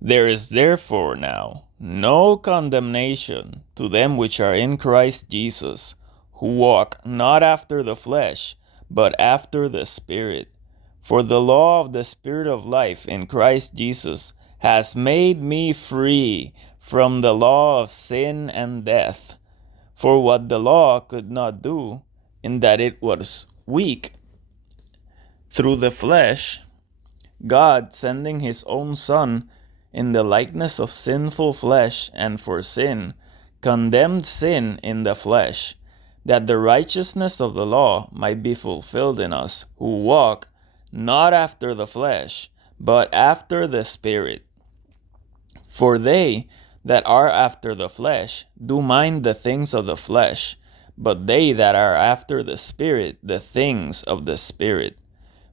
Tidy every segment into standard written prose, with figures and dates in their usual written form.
There is therefore now no condemnation to them which are in Christ Jesus, who walk not after the flesh, but after the Spirit. For the law of the Spirit of life in Christ Jesus has made me free from the law of sin and death. For what the law could not do, in that it was weak through the flesh, God, sending his own Son in the likeness of sinful flesh and for sin, condemned sin in the flesh, that the righteousness of the law might be fulfilled in us, who walk not after the flesh, but after the Spirit. For they that are after the flesh do mind the things of the flesh, but they that are after the Spirit, the things of the Spirit.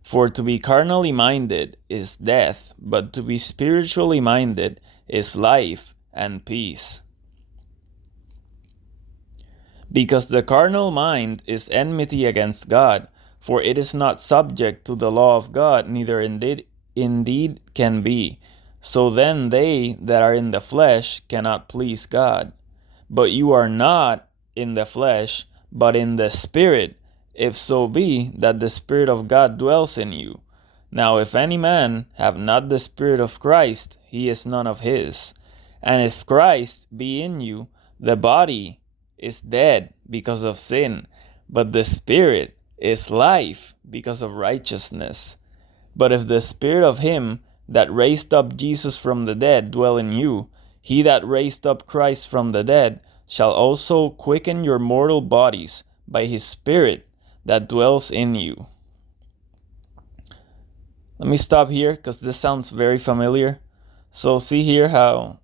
For to be carnally minded is death, but to be spiritually minded is life and peace. Because the carnal mind is enmity against God, for it is not subject to the law of God, neither indeed can be. So then they that are in the flesh cannot please God. But you are not in the flesh, but in the Spirit, if so be that the Spirit of God dwells in you. Now if any man have not the Spirit of Christ, he is none of his. And if Christ be in you, the body is dead because of sin, but the Spirit is life because of righteousness. But if the Spirit of him that raised up Jesus from the dead dwell in you, he that raised up Christ from the dead shall also quicken your mortal bodies by his Spirit that dwells in you. Let me stop here because this sounds very familiar. So see here how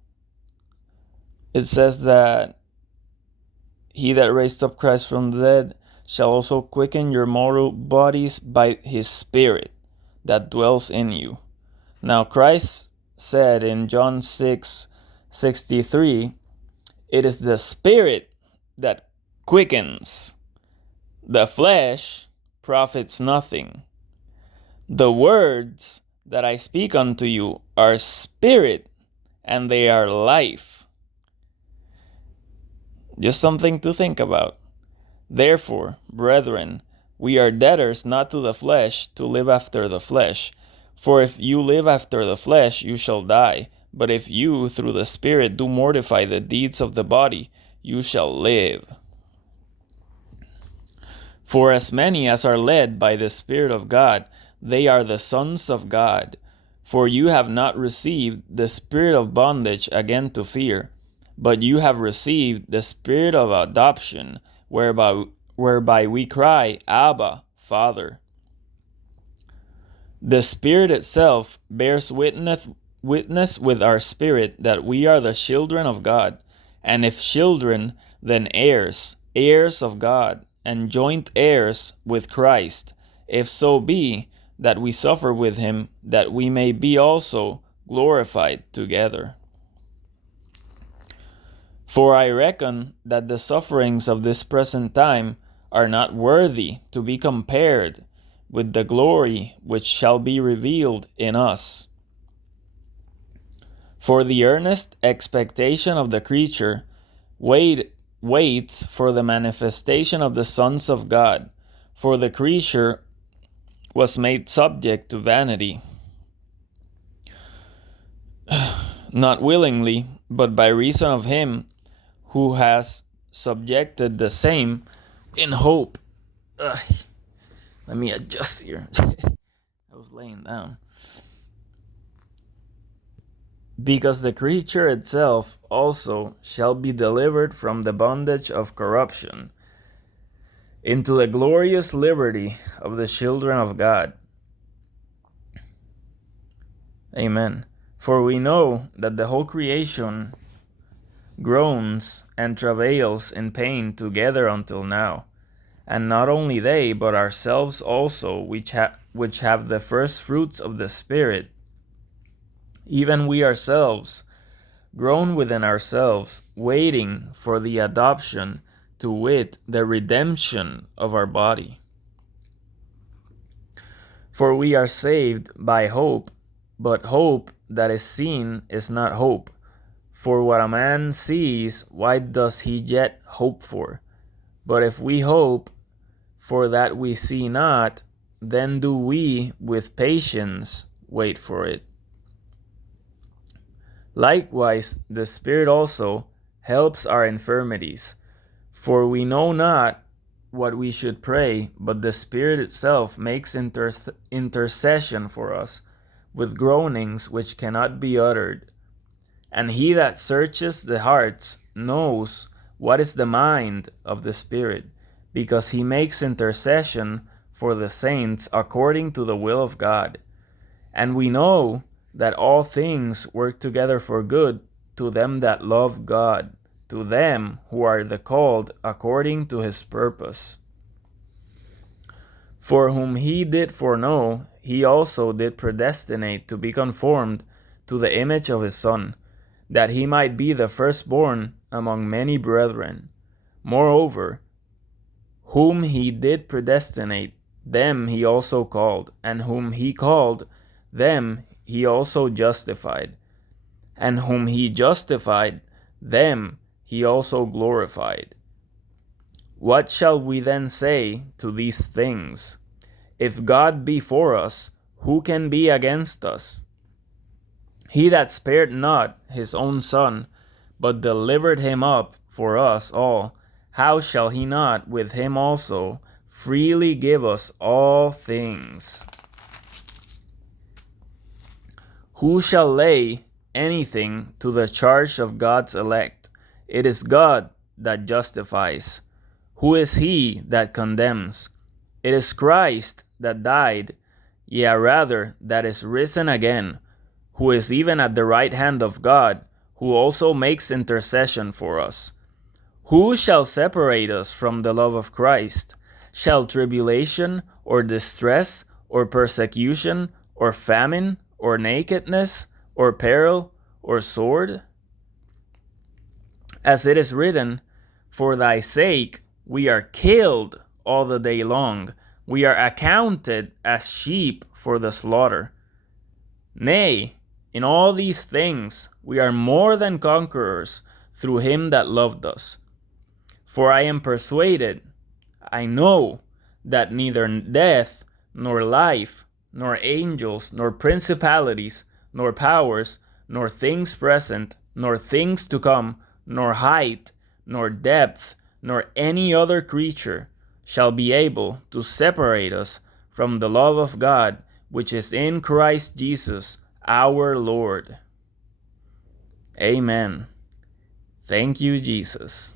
it says that he that raised up Christ from the dead shall also quicken your mortal bodies by his Spirit that dwells in you. Now Christ said in John 6:63, it is the Spirit that quickens. The flesh profits nothing. The words that I speak unto you are spirit, and they are life. Just something to think about. Therefore, brethren, we are debtors not to the flesh, to live after the flesh. For if you live after the flesh, you shall die. But if you, through the Spirit, do mortify the deeds of the body, you shall live. For as many as are led by the Spirit of God, they are the sons of God. For you have not received the spirit of bondage again to fear, but you have received the Spirit of adoption, whereby we cry, Abba, Father. The Spirit itself bears witness with our spirit that we are the children of God, and if children, then heirs, heirs of God, and joint heirs with Christ, if so be that we suffer with him, that we may be also glorified together. For I reckon that the sufferings of this present time are not worthy to be compared with the glory which shall be revealed in us. For the earnest expectation of the creature waits for the manifestation of the sons of God. For the creature was made subject to vanity, not willingly, but by reason of him who has subjected the same in hope. Let me adjust here. I was laying down. Because the creature itself also shall be delivered from the bondage of corruption into the glorious liberty of the children of God. Amen. For we know that the whole creation groans and travails in pain together until now. And not only they, but ourselves also, which have the first fruits of the Spirit, even we ourselves, groan within ourselves, waiting for the adoption, to wit, the redemption of our body. For we are saved by hope, But hope that is seen is not hope. For what a man sees, why does he yet hope for? But if we hope for that we see not, then do we with patience wait for it. Likewise, the Spirit also helps our infirmities. For we know not what we should pray, but the Spirit itself makes intercession for us with groanings which cannot be uttered. And he that searches the hearts knows what is the mind of the Spirit, because he makes intercession for the saints according to the will of God. And we know that all things work together for good to them that love God, to them who are the called according to his purpose. For whom he did foreknow, he also did predestinate to be conformed to the image of his Son, that he might be the firstborn among many brethren. Moreover, whom he did predestinate, them he also called, and whom he called, them he also justified, and whom he justified, them he also glorified. What shall we then say to these things? If God be for us, who can be against us? He that spared not his own Son, but delivered him up for us all, how shall he not with him also freely give us all things? Who shall lay anything to the charge of God's elect? It is God that justifies. Who is he that condemns? It is Christ that died, yea rather, that is risen again, who is even at the right hand of God, who also makes intercession for us. Who shall separate us from the love of Christ? Shall tribulation, or distress, or persecution, or famine, or nakedness, or peril, or sword? As it is written, for thy sake we are killed all the day long, we are accounted as sheep for the slaughter. Nay, in all these things we are more than conquerors through him that loved us. For I am persuaded, I know, that neither death, nor life, nor angels, nor principalities, nor powers, nor things present, nor things to come, nor height, nor depth, nor any other creature shall be able to separate us from the love of God, which is in Christ Jesus our Lord. Amen. Thank you, Jesus.